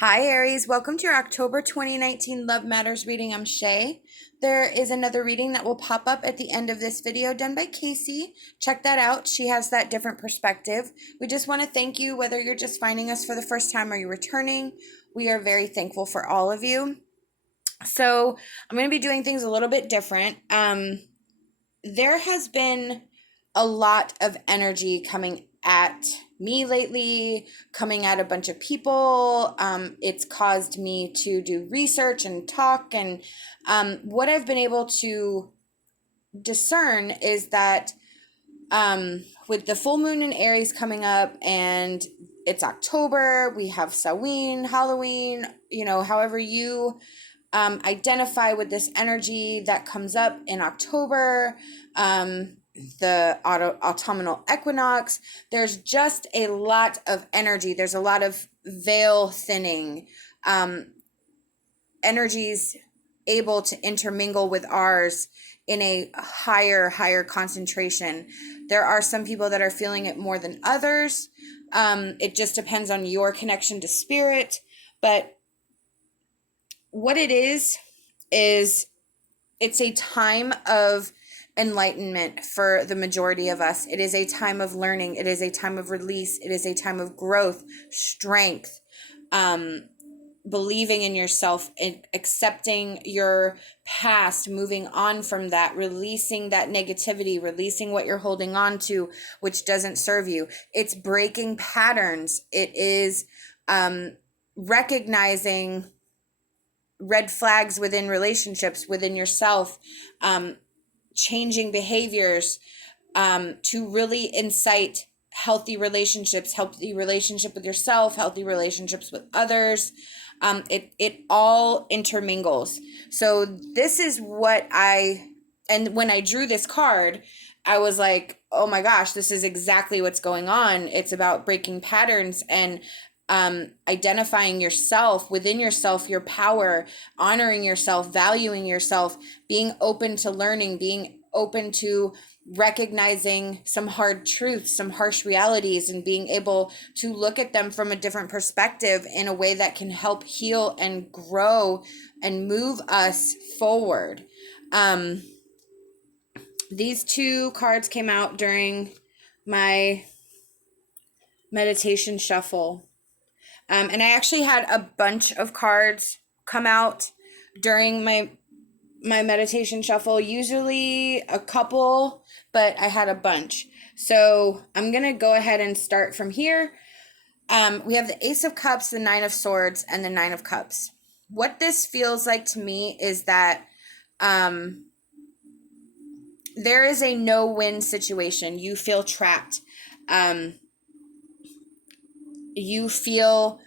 Hi Aries, welcome to your October 2019 Love Matters reading. I'm SHAE. There is another reading that will pop up at the end of this video done by KACEE. Check that out. She has that different perspective. We just want to thank you, whether you're just finding us for the first time or you're returning. We are very thankful for all of you. So I'm going to be doing things a little bit different. There has been a lot of energy coming at me lately, coming at a bunch of people. It's caused me to do research and talk, and what I've been able to discern is that with the full moon in Aries coming up, and it's October, we have Samhain, Halloween, however you identify with this energy that comes up in October, the autumnal equinox. There's just a lot of energy. There's a lot of veil thinning, energies able to intermingle with ours in a higher concentration. There are some people that are feeling it more than others. It just depends on your connection to spirit, but what it is it's a time of enlightenment for the majority of us. It is a time of learning. It is a time of release. It is a time of growth, strength, believing in yourself, accepting your past, moving on from that, releasing that negativity, releasing what you're holding on to, which doesn't serve you. It's breaking patterns. It is recognizing red flags within relationships, within yourself, changing behaviors to really incite healthy relationships, healthy relationship with yourself, healthy relationships with others. It all intermingles. So this is and when I drew this card, I was like, oh my gosh, this is exactly what's going on. It's about breaking patterns and identifying yourself, within yourself, your power, honoring yourself, valuing yourself, being open to learning, being open to recognizing some hard truths, some harsh realities, and being able to look at them from a different perspective in a way that can help heal and grow and move us forward. These two cards came out during my meditation shuffle. And I actually had a bunch of cards come out during my meditation shuffle, usually a couple, but I had a bunch. So I'm going to go ahead and start from here. We have the Ace of Cups, the Nine of Swords, and the Nine of Cups. What this feels like to me is that there is a no-win situation. You feel trapped. You feel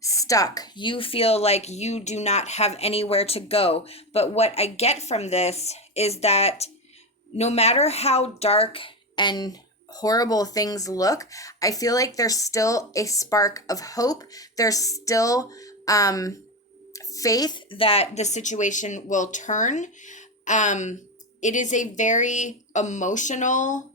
stuck. You feel like you do not have anywhere to go. But what I get from this is that no matter how dark and horrible things look, I feel like there's still a spark of hope. There's still faith that the situation will turn. It is a very emotional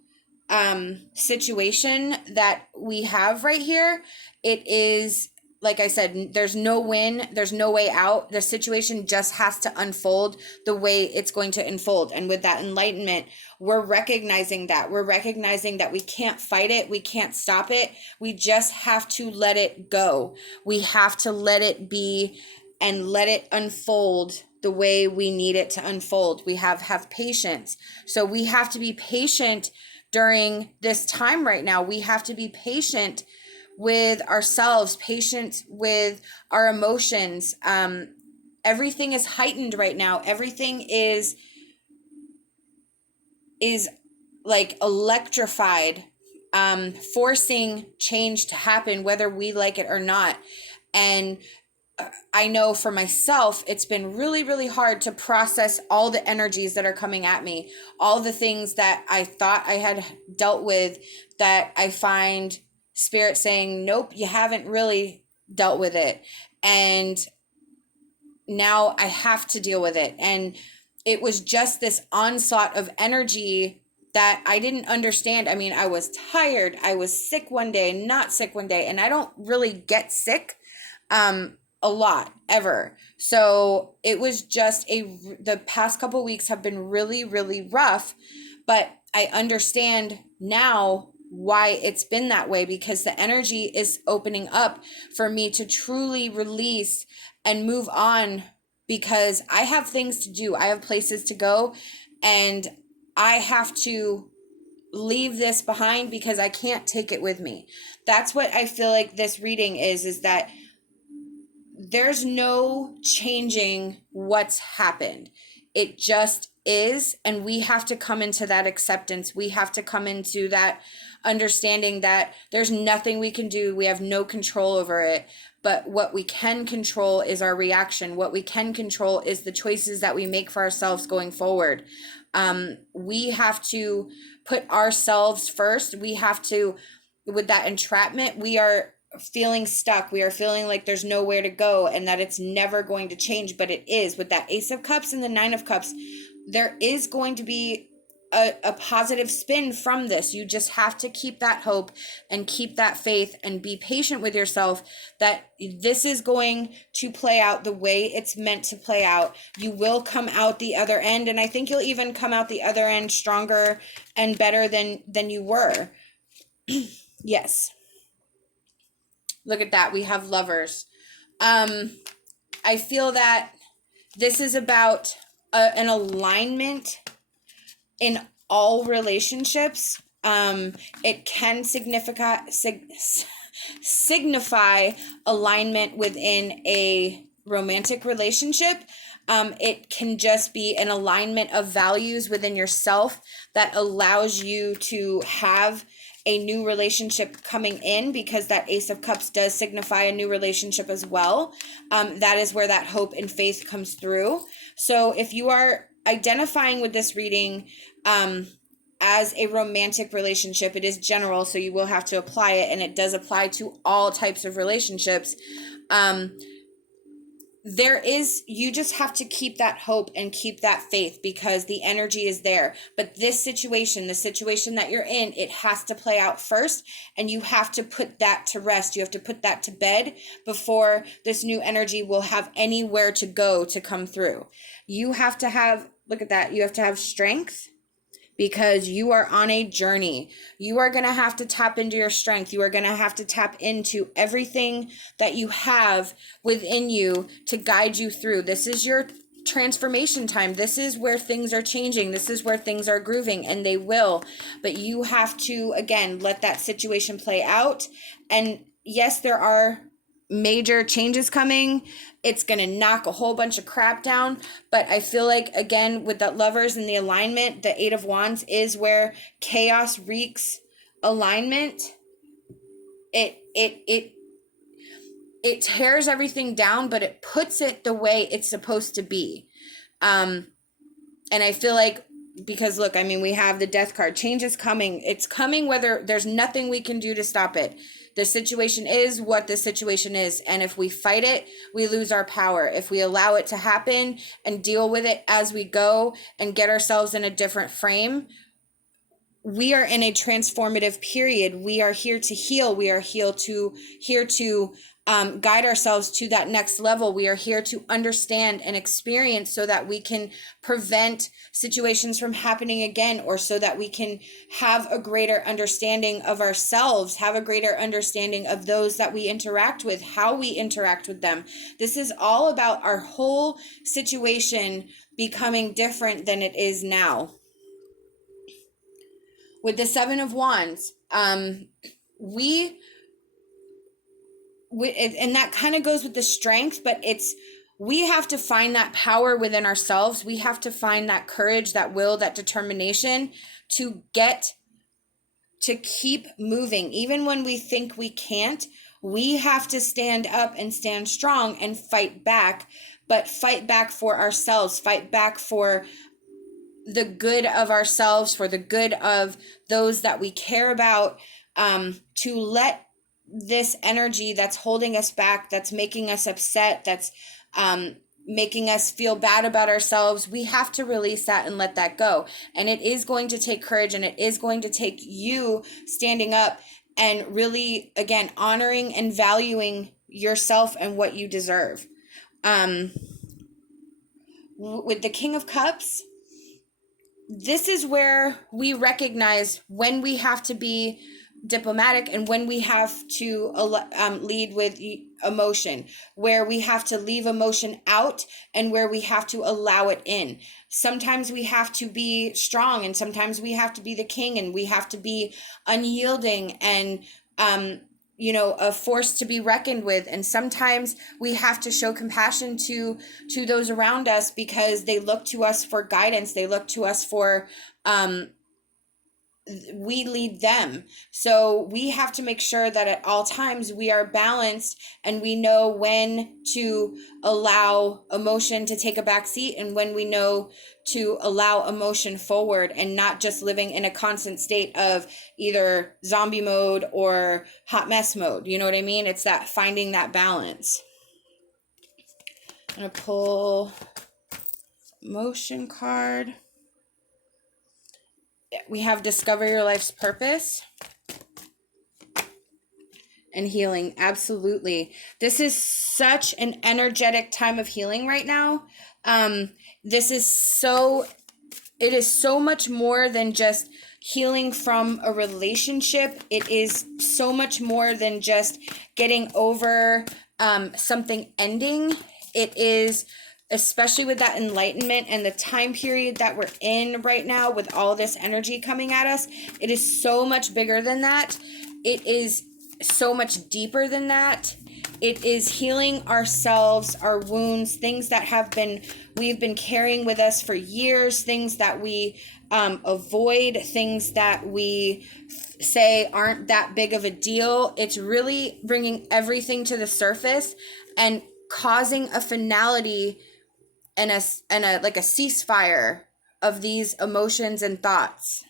situation that we have right here. It is, like I said, there's no win, there's no way out. The situation just has to unfold the way it's going to unfold. And with that enlightenment, we're recognizing that. We're recognizing that we can't fight it. We can't stop it. We just have to let it go. We have to let it be and let it unfold the way we need it to unfold. We have patience. So we have to be patient during this time right now. We have to be patient with ourselves, patient with our emotions. Everything is heightened right now. Everything is like electrified, forcing change to happen, whether we like it or not. And I know for myself, it's been really, really hard to process all the energies that are coming at me, all the things that I thought I had dealt with, that I find Spirit saying, nope, you haven't really dealt with it. And now I have to deal with it. And it was just this onslaught of energy that I didn't understand. I mean, I was tired. I was sick one day, not sick one day. And I don't really get sick. a lot ever. So it was just the past couple weeks have been really, really rough, but I understand now why it's been that way, because the energy is opening up for me to truly release and move on, because I have things to do. I have places to go, and I have to leave this behind because I can't take it with me. That's what I feel like this reading is that there's no changing what's happened. It just is, and we have to come into that acceptance. We have to come into that understanding that there's nothing we can do. We have no control over it. But what we can control is our reaction. What we can control is the choices that we make for ourselves going forward. We have to put ourselves first. We have to, with that entrapment, we are feeling stuck. We are feeling like there's nowhere to go and that it's never going to change, but it is. With that Ace of Cups and the Nine of Cups, there is going to be a positive spin from this. You just have to keep that hope and keep that faith and be patient with yourself that this is going to play out the way it's meant to play out. You will come out the other end, and I think you'll even come out the other end stronger and better than you were. Yes. Look at that. We have Lovers. I feel that this is about an alignment in all relationships. It can signify alignment within a romantic relationship. It can just be an alignment of values within yourself that allows you to have a new relationship coming in, because that Ace of Cups does signify a new relationship as well. That is where that hope and faith comes through. So if you are identifying with this reading as a romantic relationship, it is general, so you will have to apply it, and it does apply to all types of relationships. You just have to keep that hope and keep that faith, because the energy is there. But this situation, the situation that you're in, it has to play out first, and you have to put that to rest. You have to put that to bed before this new energy will have anywhere to go to come through. You have to have, look at that, you have to have strength, because you are on a journey. You are going to have to tap into your strength. You are going to have to tap into everything that you have within you to guide you through. This is your transformation time. This is where things are changing. This is where things are grooving, and they will. But you have to, again, let that situation play out. And yes, there are major changes coming. It's going to knock a whole bunch of crap down. But I feel like, again, with the Lovers and the alignment, the Eight of Wands is where chaos wreaks alignment. It tears everything down, but it puts it the way it's supposed to be. And I feel like, because look, I mean, we have the Death card. Change is coming. It's coming whether there's nothing we can do to stop it. The situation is what the situation is. And if we fight it, we lose our power. If we allow it to happen and deal with it as we go and get ourselves in a different frame, we are in a transformative period. We are here to heal. We are here to guide ourselves to that next level. We are here to understand and experience so that we can prevent situations from happening again, or so that we can have a greater understanding of ourselves, have a greater understanding of those that we interact with, how we interact with them. This is all about our whole situation becoming different than it is now. With the Seven of Wands, and that kind of goes with the strength, but we have to find that power within ourselves. We have to find that courage, that will, that determination to keep moving. Even when we think we can't, we have to stand up and stand strong and fight back, but fight back for ourselves, fight back for the good of ourselves, for the good of those that we care about, to let this energy that's holding us back, that's making us upset, that's making us feel bad about ourselves, we have to release that and let that go. And it is going to take courage, and it is going to take you standing up and really, again, honoring and valuing yourself and what you deserve. With the King of Cups, this is where we recognize when we have to be diplomatic and when we have to lead with emotion, where we have to leave emotion out and where we have to allow it in. Sometimes we have to be strong, and sometimes we have to be the king, and we have to be unyielding and a force to be reckoned with. And sometimes we have to show compassion to those around us because they look to us for guidance. They look to us for we lead them. So we have to make sure that at all times we are balanced and we know when to allow emotion to take a back seat and when we know to allow emotion forward, and not just living in a constant state of either zombie mode or hot mess mode. You know what I mean? It's that finding that balance. I'm going to pull emotion card. We have discover your life's purpose and healing. Absolutely. This is such an energetic time of healing right now. It is so much more than just healing from a relationship. It is so much more than just getting over something ending. It is, especially with that enlightenment and the time period that we're in right now with all this energy coming at us, it is so much bigger than that. It is so much deeper than that. It is healing ourselves, our wounds, things that we've been carrying with us for years, things that we avoid, things that we say aren't that big of a deal. It's really bringing everything to the surface and causing a finality and a like a ceasefire of these emotions and thoughts.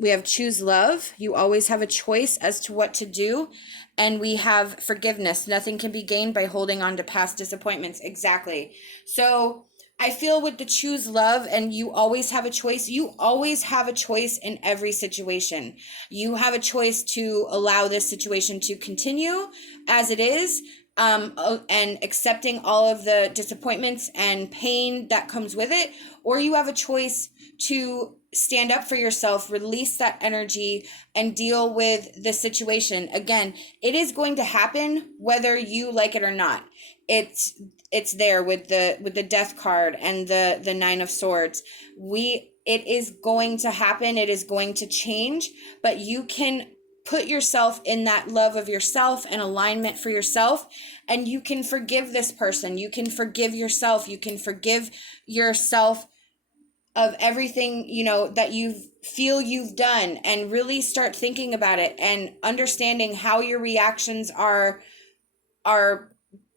We have choose love. You always have a choice as to what to do. And we have forgiveness. Nothing can be gained by holding on to past disappointments. Exactly. So I feel with the choose love and you always have a choice. You always have a choice in every situation. You have a choice to allow this situation to continue as it is, and accepting all of the disappointments and pain that comes with it. Or you have a choice to stand up for yourself, release that energy, and deal with the situation. Again, it is going to happen whether you like it or not. It's there with the death card and the 9 of swords. It is going to happen. It is going to change, but you can put yourself in that love of yourself and alignment for yourself, and you can forgive this person. You can forgive yourself. You can forgive yourself of everything, that you feel you've done, and really start thinking about it and understanding how your reactions are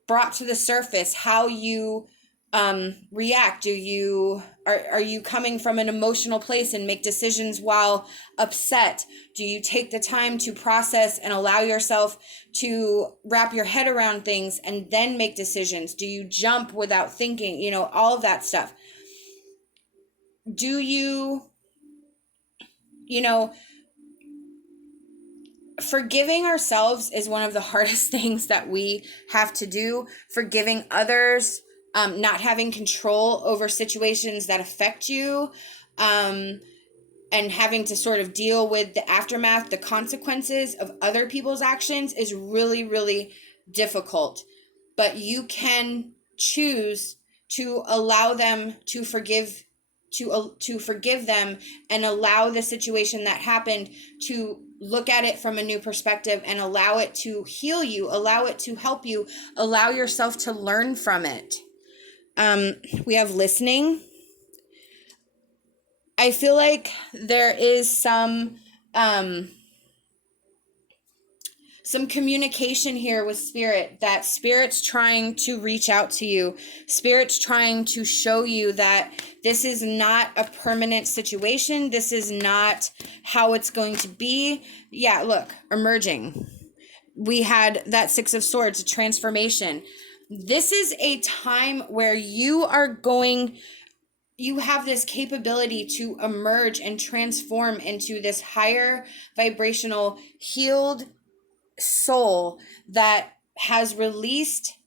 brought to the surface, how you react. Are you coming from an emotional place and make decisions while upset? Do you take the time to process and allow yourself to wrap your head around things and then make decisions? Do you jump without thinking? All of that stuff. Do you, forgiving ourselves is one of the hardest things that we have to do. Forgiving others, not having control over situations that affect you, and having to sort of deal with the aftermath, the consequences of other people's actions is really, really difficult. But you can choose to allow them to forgive them and allow the situation that happened to look at it from a new perspective and allow it to heal you, allow it to help you, allow yourself to learn from it. We have listening. I feel like there is some communication here with spirit, that spirit's trying to reach out to you. Spirit's trying to show you that this is not a permanent situation. This is not how it's going to be. Yeah, look, emerging. We had that 6 of swords, a transformation. This is a time where you have this capability to emerge and transform into this higher vibrational, healed soul that has released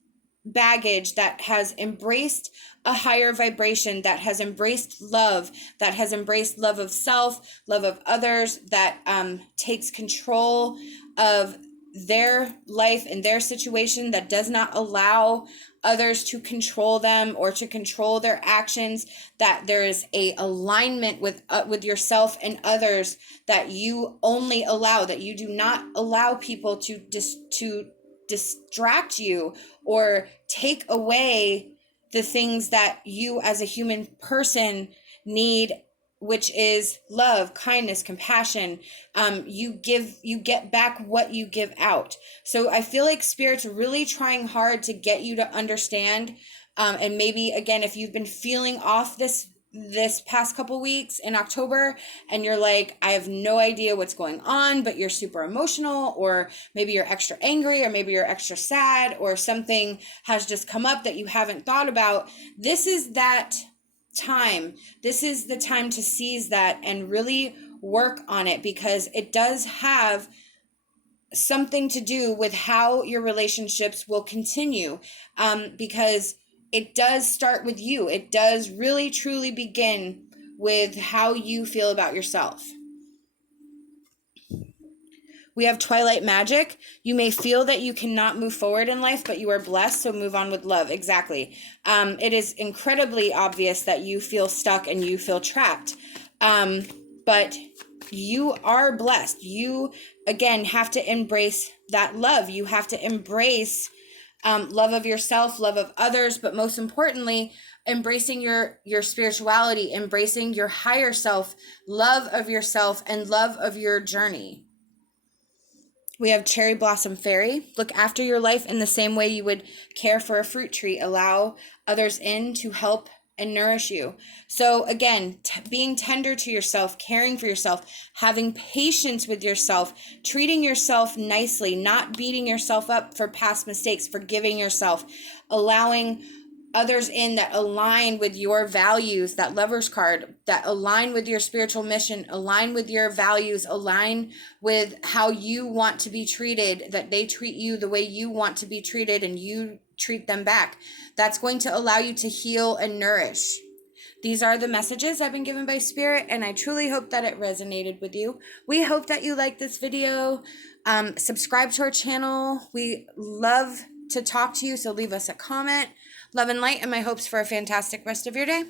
baggage, that has embraced a higher vibration, that has embraced love, that has embraced love of self, love of others, that takes control of their life and their situation, that does not allow others to control them or to control their actions, that there is a alignment with yourself and others, that you only allow, that you do not allow people to distract you or take away the things that you as a human person need, which is love, kindness, compassion. You get back what you give out. So I feel like Spirit's really trying hard to get you to understand. And maybe again, if you've been feeling off this past couple weeks in October and you're like, I have no idea what's going on, but you're super emotional, or maybe you're extra angry, or maybe you're extra sad, or something has just come up that you haven't thought about. This is that time. This is the time to seize that and really work on it, because it does have something to do with how your relationships will continue, because it does start with you. It does really truly begin with how you feel about yourself. We have Twilight Magic. You may feel that you cannot move forward in life, but you are blessed, so move on with love. Exactly. It is incredibly obvious that you feel stuck and you feel trapped. But you are blessed. You, again, have to embrace that love. You have to embrace love of yourself, love of others, but most importantly, embracing your spirituality, embracing your higher self, love of yourself, and love of your journey. We have Cherry Blossom Fairy. Look after your life in the same way you would care for a fruit tree. Allow others in to help and nourish you. So again, being tender to yourself, caring for yourself, having patience with yourself, treating yourself nicely, not beating yourself up for past mistakes, forgiving yourself, allowing others in that align with your values, that Lover's card, that align with your spiritual mission, align with your values, align with how you want to be treated, that they treat you the way you want to be treated and you treat them back. That's going to allow you to heal and nourish. These are the messages I've been given by Spirit, and I truly hope that it resonated with you. We hope that you liked this video. Subscribe to our channel. We love to talk to you, so leave us a comment. Love and light, and my hopes for a fantastic rest of your day.